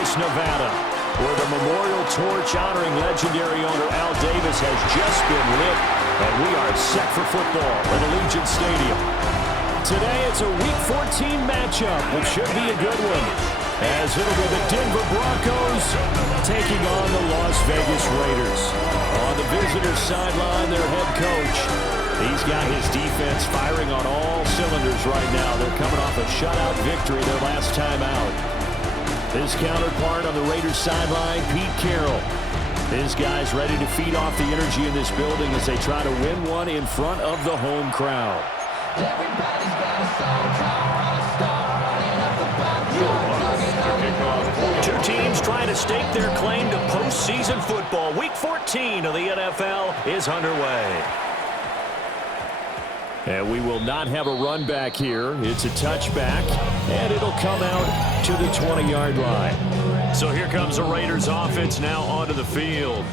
Vegas, Nevada, where the memorial torch honoring legendary owner Al Davis has just been lit, and we are set for football at Allegiant Stadium. Today it's a Week 14 matchup, which should be a good one, as it'll be the Denver Broncos taking on the Las Vegas Raiders. On the visitor's sideline, their head coach, he's got his defense firing on all cylinders right now. They're coming off a shutout victory their last time out. His counterpart on the Raiders sideline, Pete Carroll. His guys ready to feed off the energy in this building as they try to win one in front of the home crowd. Everybody's got a song called running up the Two teams trying to stake their claim to postseason football. Week 14 of the NFL is underway. And we will not have a run back here. It's a touchback, and it'll come out to the 20-yard line. So here comes the Raiders offense now onto the field.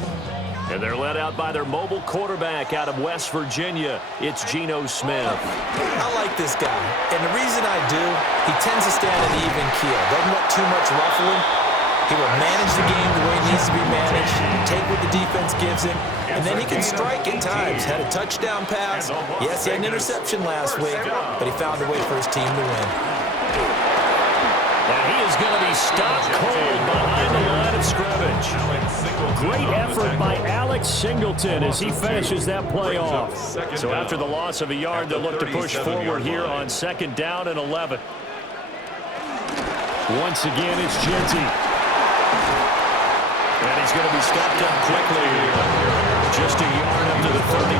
And they're led out by their mobile quarterback out of West Virginia. It's Geno Smith. I like this guy, and the reason I do, he tends to stand an even keel. Doesn't want too much ruffling. He will manage the game the way it needs to be managed, take what the defense gives him, and then he can strike at times. Had a touchdown pass. Yes, he had an interception last week, but he found a way for his team to win. And he is going to be stopped cold behind the line of scrimmage. Great effort by Alex Singleton as he finishes that play off. So after the loss of a yard, they'll look to push forward here on 2nd down and 11. Once again, it's Genty. And he's going to be stopped up quickly here. Just a yard up to the 39.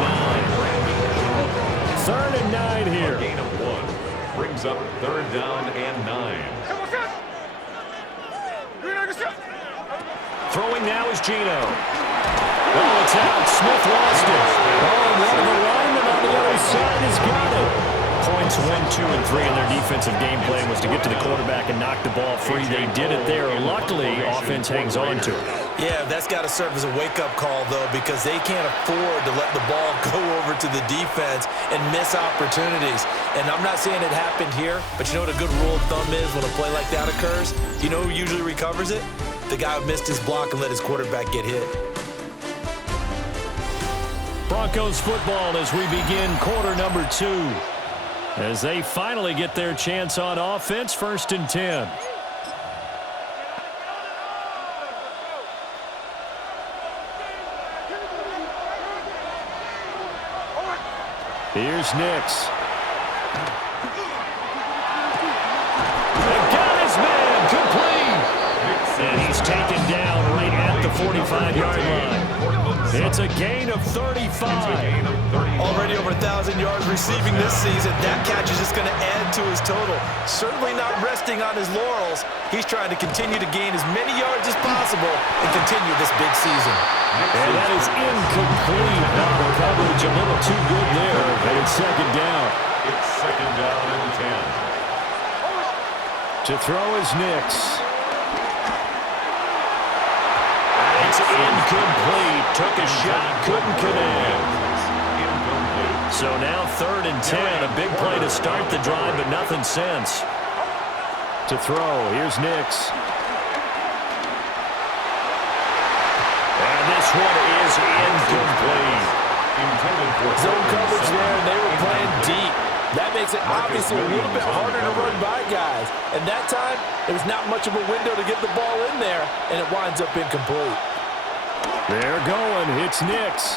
3rd and 9 here. Gain of 1. Brings up 3rd down and 9. Throwing now is Geno. Oh, it's out. Smith lost it. Oh, one of the linemen on the other side has got it. Points 1, 2, and 3 in their defensive game plan was to get to the quarterback and knock the ball free. They did it there. Luckily, offense hangs on to it. Yeah, that's got to serve as a wake-up call, though, because they can't afford to let the ball go over to the defense and miss opportunities. And I'm not saying it happened here, but you know what a good rule of thumb is when a play like that occurs? You know who usually recovers it? The guy who missed his block and let his quarterback get hit. Broncos football as we begin quarter number 2. As they finally get their chance on offense, 1st and 10. Here's Nix. They got his man complete. And he's taken down right at the 45-yard line. It's a gain of 35. Already over 1,000 yards receiving this season. That catch is just going to add to his total. Certainly not resting on his laurels. He's trying to continue to gain as many yards as possible and continue this big season. And that is incomplete. Now the coverage a little too good there. And it's 2nd down. It's 2nd down and 10. To throw is Nix. It's incomplete. Took a shot, couldn't connect. So now 3rd and 10. A big play to start the drive, but nothing since. To throw, here's Nix. And this one is incomplete. Zone coverage there, and they were playing deep. That makes it obviously a little bit harder to run by guys. And that time, there was not much of a window to get the ball in there, and it winds up incomplete. They're going. It's Nix.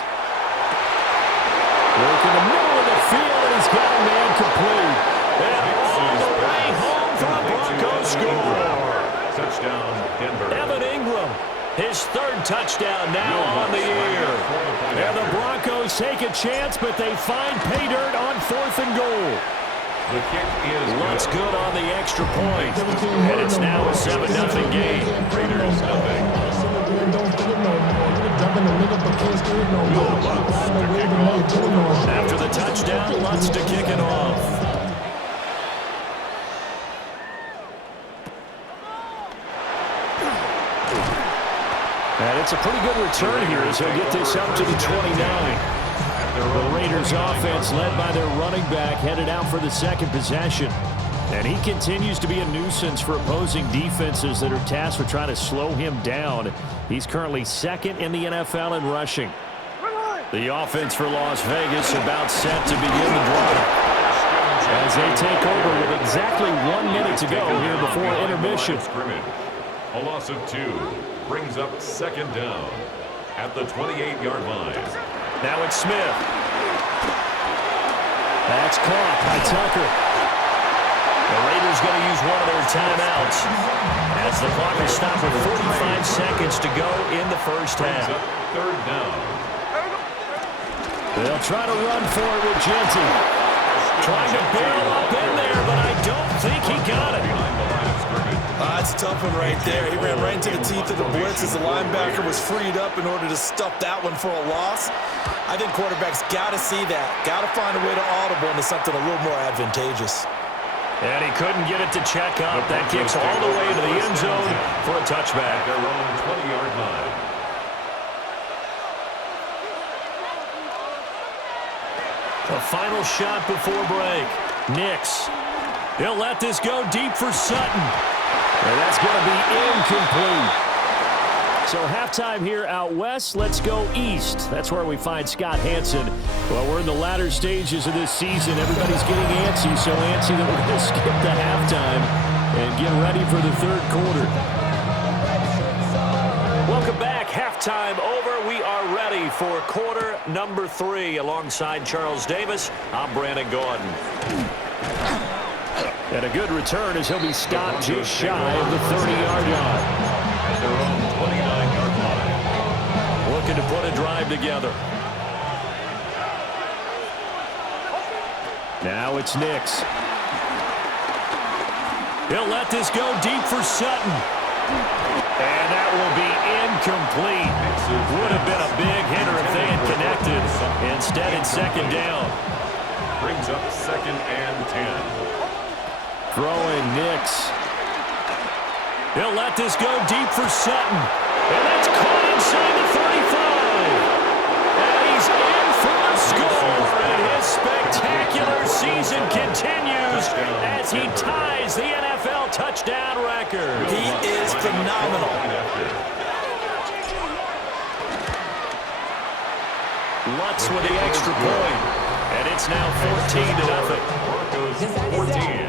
Working the middle of the field, and he's got a man complete. And all the way home for the Broncos score. Touchdown, Denver. Evan Ingram, his 3rd touchdown now on the year. And the Broncos take a chance, but they find pay dirt on 4th and goal. The kick is Looks good on the extra point. And it's now a 7-0 game. Raiders nothing. After the touchdown, Lutz to kick it off. And it's a pretty good return here as he'll get this up to the 29. The Raiders offense led by their running back headed out for the 2nd possession. And he continues to be a nuisance for opposing defenses that are tasked with trying to slow him down. He's currently second in the NFL in rushing. The offense for Las Vegas about set to begin the drive as they take over with exactly 1 minute to go here before intermission. A loss of 2 brings up second down at the 28-yard line. Now it's Smith. That's caught by Tucker. The Raiders going to use one of their timeouts as the clock is stopped with 45 seconds to go in the first half. Third down. They'll try to run for it with Genty. Trying to barrel up in there, but I don't think he got it. That's a tough one right there. He ran right into the teeth of the blitz as the linebacker was freed up in order to stuff that one for a loss. I think quarterbacks got to see that. Got to find a way to audible into something a little more advantageous. And he couldn't get it to check up. That kicks all the way to the end zone for a touchback. Their own 20-yard line. The final shot before break. Nix. He'll let this go deep for Sutton. And that's going to be incomplete. So halftime here out west. Let's go east. That's where we find Scott Hanson. Well, we're in the latter stages of this season. Everybody's getting antsy, so antsy that we're going to skip the halftime and get ready for the third quarter. Welcome back. Halftime over. We are ready for quarter number 3. Alongside Charles Davis, I'm Brandon Gordon. And a good return as he'll be stopped just shy of the 30-yard line. At their own 29-yard line. Looking to put a drive together. Now it's Nix. He'll let this go deep for Sutton. And that will be incomplete. Would have been a big hitter if they had connected. Instead, it's second down. Brings up second and 10. Throwing Nix. He'll let this go deep for Sutton. And that's caught inside the 35. And he's in for a score. And his spectacular season continues as he ties the NFL touchdown record. He is phenomenal. Lutz with the extra point. And it's now 14-0. 14.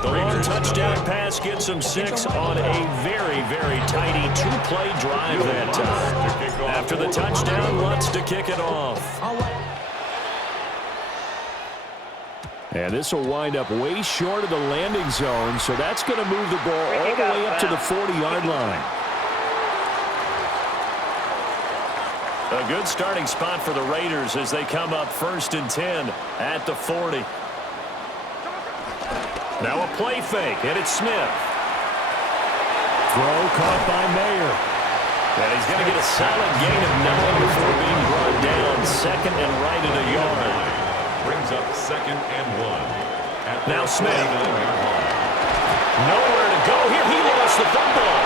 The long touchdown pass gets him 6 on a very, very tidy 2-play drive that time. After the touchdown, Lutz to kick it off. And this will wind up way short of the landing zone, so that's going to move the ball all the way up to the 40-yard line. A good starting spot for the Raiders as they come up 1st and 10 at the 40. Now a play fake, and it's Smith. Throw caught by Mayer. And he's going to get a solid gain of 9 before being brought down. Second and right at a yard. Brings up second and 1. Now Smith. Nowhere to go here. He lost the football.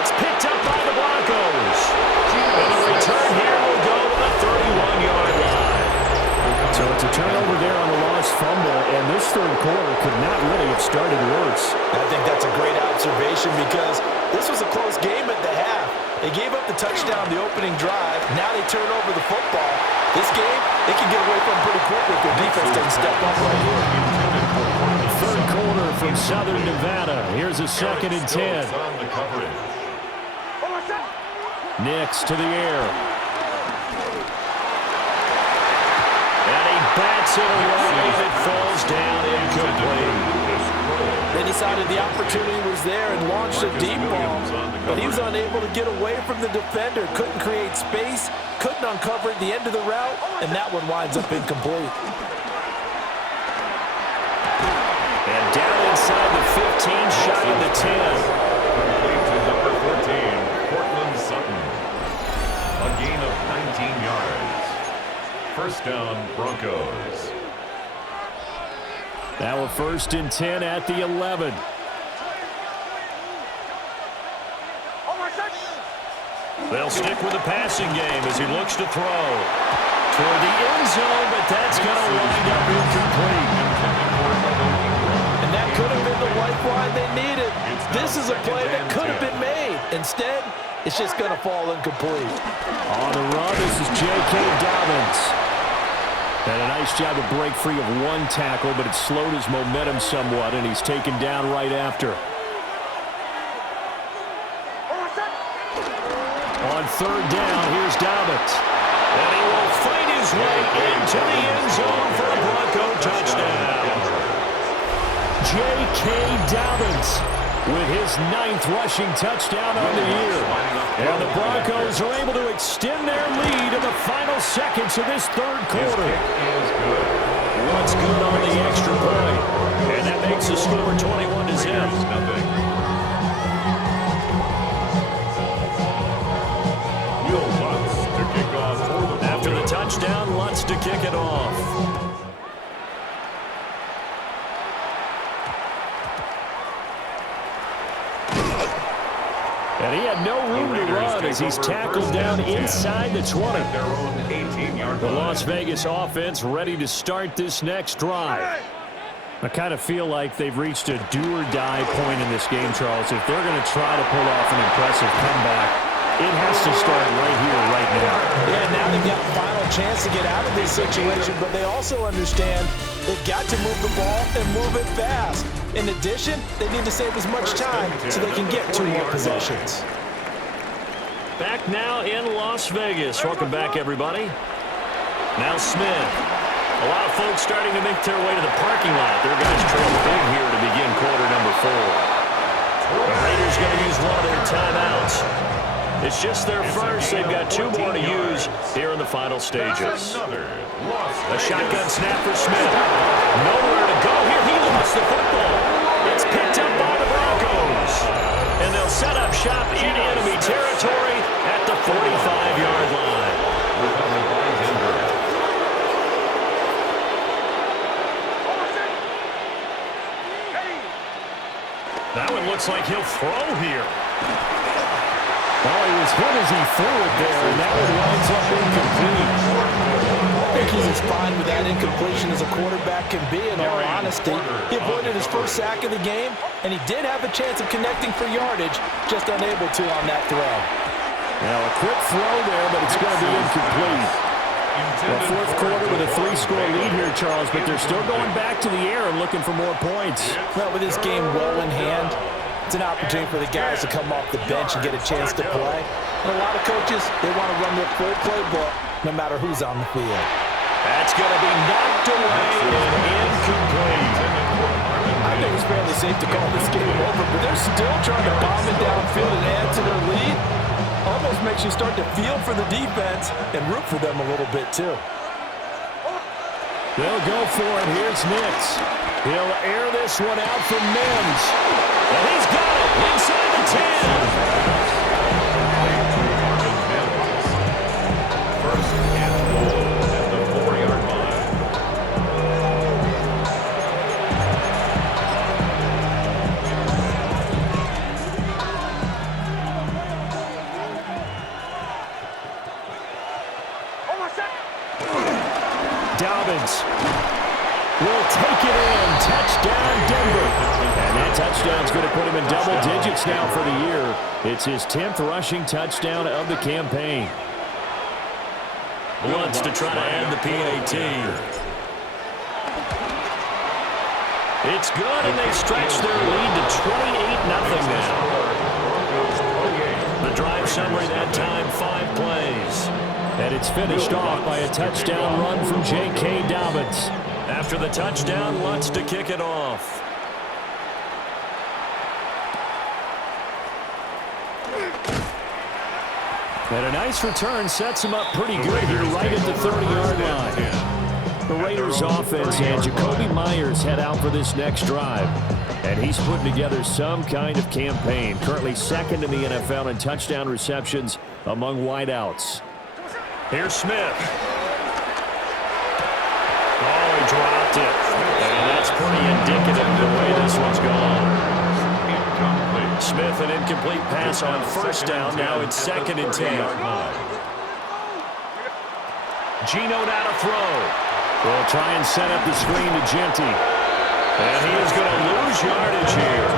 It's picked up by the Broncos. And the return here will go to the 31-yard line. So it's a turnover there on a lost fumble, and this third quarter could not really have started worse. I think that's a great observation because this was a close game at the half. They gave up the touchdown the opening drive. Now they turn over the football. This game, they can get away from pretty quickly if their defense doesn't step up right here. Third quarter from Southern Nevada. Here's a 2nd and 10. Nix to the air. And he bats it away. It falls down incomplete. They decided the opportunity was there and launched a deep ball, but he was unable to get away from the defender. Couldn't create space, couldn't uncover at the end of the route, and that one winds up incomplete. And down inside the 15, shy of the 10. Complete to number 14, Cortland Sutton. A gain of 19 yards. First down, Broncos. Now a 1st and 10 at the 11. They'll stick with the passing game as he looks to throw. Toward the end zone, but that's going to wind up incomplete. And that could have been the lifeline they needed. This is a play that could have been made. Instead, it's just going to fall incomplete. On the run, this is J.K. Dobbins. And a nice job to break free of one tackle, but it slowed his momentum somewhat, and he's taken down right after. On third down, here's Dobbins. And he will fight his way into the end zone for a Bronco touchdown. J.K. Dobbins with his 9th rushing touchdown on the year. And the Broncos are able to extend their lead in the final seconds of this third quarter. What's good on the extra point? And that makes the score 21-0. After the touchdown, Lutz to kick it off. And he had no room to run as he's tackled down inside the 20. The Las Vegas offense ready to start this next drive. I kind of feel like they've reached a do-or-die point in this game, Charles. If they're going to try to pull off an impressive comeback, it has to start right here, right now. Yeah, now they've got a final chance to get out of this situation, but they also understand they've got to move the ball and move it fast. In addition, they need to save as much time so they can get 2 more possessions. Back now in Las Vegas. Welcome back, everybody. Now Smith. A lot of folks starting to make their way to the parking lot. Their guys trail big here to begin quarter number 4. The Raiders going to use one of their timeouts. It's just their first. They've got 2 more to use here in the final stages. A shotgun snap for Smith. Nowhere to go here. He lost the football. It's picked up by the Broncos. And they'll set up shop in enemy territory at the 45-yard line. That one looks like he'll throw here. Oh, he was hit as he threw it there, and that one winds up incomplete. I think he's as fine with that incompletion as a quarterback can be, in all honesty. He avoided his first sack of the game, and he did have a chance of connecting for yardage, just unable to on that throw. Now, a quick throw there, but it's going to be incomplete. The fourth quarter with a 3-score lead here, Charles, but they're still going back to the air and looking for more points. Well, with this game well in hand, it's an opportunity for the guys to come off the bench and get a chance to play. And a lot of coaches, they want to run their full playbook no matter who's on the field. That's going to be knocked away and incomplete. I think it's fairly safe to call this game over, but they're still trying to bomb it downfield and add to their lead. Almost makes you start to feel for the defense and root for them a little bit, too. They'll go for it. Here's Nix. He'll air this one out from Mims. And he's got it inside the 10. First and goal at the 4-yard line. Dobbins will take it in. Touchdown, Denver. And that touchdown's going to put him in double digits now for the year. It's his 10th rushing touchdown of the campaign. Wants to try to add the PAT. It's good, and they stretch their lead to 28-0 now. The drive summary that time, 5 plays. And it's finished off by a touchdown run from J.K. Dobbins. After the touchdown, Lutz to kick it off. And a nice return sets him up pretty good here right at the 30-yard line. The Raiders offense and Jacoby Myers head out for this next drive. And he's putting together some kind of campaign. Currently second in the NFL in touchdown receptions among wideouts. Here's Smith. Oh, he dropped it. And that's pretty indicative of the way this one's gone. Smith, an incomplete pass on first down. Now it's 2nd and 10. Geno now to throw. They'll try and set up the screen to Genty. And he is going to lose yardage here.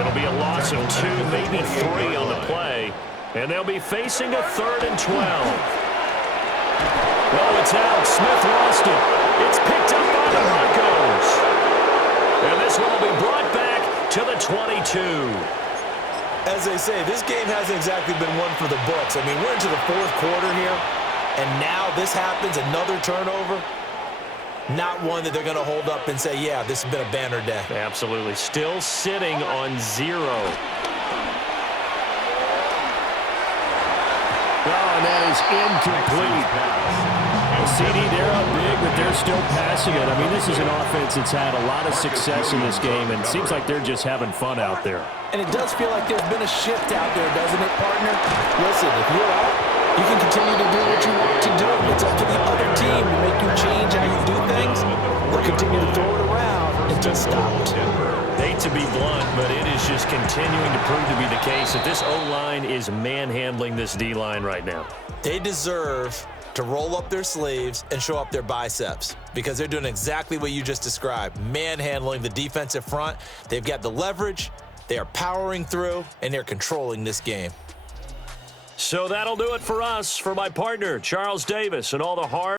It'll be a loss of 2, maybe 3 on the play. And they'll be facing a 3rd and 12. Oh, it's out. Smith lost it. It's picked up by the Broncos. And this one will be brought back to the 22. As they say, this game hasn't exactly been one for the books. I mean, we're into the 4th quarter here, and now this happens, another turnover. Not one that they're going to hold up and say, yeah, this has been a banner day. Absolutely. Still sitting on 0. Oh, and that is incomplete. CD, they're up big, but they're still passing it. I mean, this is an offense that's had a lot of success in this game, and it seems like they're just having fun out there. And it does feel like there's been a shift out there, doesn't it, partner? Listen, if you're out, you can continue to do what you want to do. It's up to the other team to make you change how you do things or continue to throw it around until stopped. Hate to be blunt, but it is just continuing to prove to be the case that this O-line is manhandling this D-line right now. They deserve to roll up their sleeves and show up their biceps because they're doing exactly what you just described, manhandling the defensive front. They've got the leverage, they are powering through, and they're controlling this game. So that'll do it for us. For my partner, Charles Davis, and all the hard